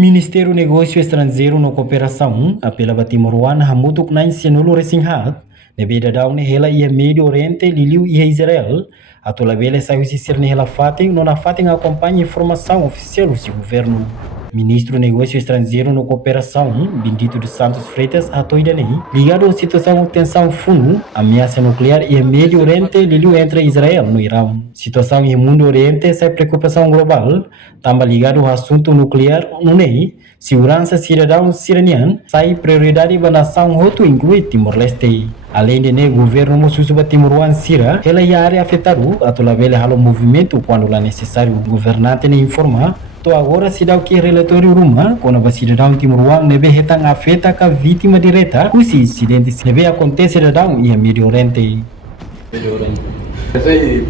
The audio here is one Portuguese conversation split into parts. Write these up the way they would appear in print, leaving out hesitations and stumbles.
Ministério Negócio Estrangeiro no Cooperação, apela ba Timor-One hamutuk na insianulo resinghat, nebeda daw ni hela ia Medio Oriente liliu ia Israel, atau labele saiu sisir ni hela fating, nona fating acompanha informação oficial do governo. Ministro Negócio Estrangeiro no Cooperação, Bendito dos Santos Freitas, atoidani, ligado à situação de tensão fundo, ameaça nuclear e Médio Oriente liliu entre Israel no Irão. Situação em mundo Oriente sai preocupação global, também ligado ao assunto nuclear, unei, segurança cidadão siraniano, sai prioridade para a nação roto inclui Timor-Leste. Além de o governo musuba Timor-One Sira, ela é a área afetada, a vele halo movimento quando é necessário governante ne informar. To agora se dá o que relatório rumah, quando a cidadão Timor-One nebe hetang afeta ka vítima direta, os incidentes nebe acontece cidadão e a Médio Oriente. Médio Oriente. Sei,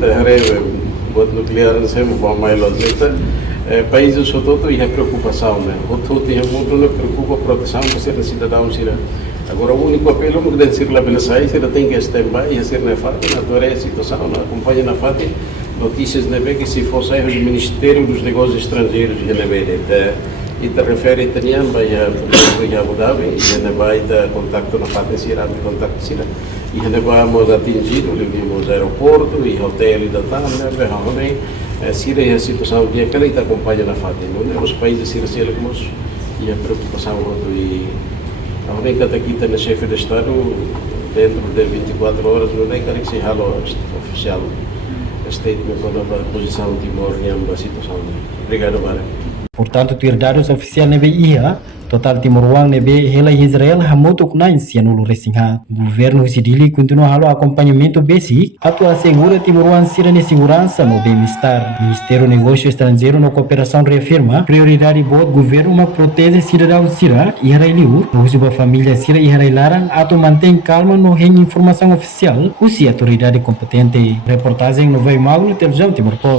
buat nuklear sempre bom mais longe. Países só todo e a preocupação, né? O todo é muito não preocupa a proteção para ser cidadão sira. Agora o único apelo que deve ser lá pela saída, ele tem que estar bem e ser na FATI, na tua situação, na acompanha na FATI. Notícias na que se fosse o Ministério dos Negócios Estrangeiros e te refere também a Abu Dhabi e vai dar contacto na parte Sira, contacto Sira e vamos atingir os aeroportos e hotel da Tânia, também Sira é a situação que aquela que acompanha na FATI, não é os países Sira e a preocupação e a única que está na chefe de Estado dentro de 24 horas não é que se rala oficial. Statement para a posição de Timor em a situação. Obrigado, Mara. Portanto, ter dados oficial nebe ia, total Timor-One nebe hela Israel hamutuk na insianulo resingha. Governo Sidili continua halo acompanhamento basic, atu assegura Timor-One sira de segurança no bem-estar. Ministério Negócio Estrangeiro no Cooperação reafirma prioridade boa governo uma protege cidadão sira e israeliu, usuba família sira e israelaran atu mantém calma no rende informação oficial, usi autoridade competente. Reportagem no Vai Mago, televisão Timor-Post.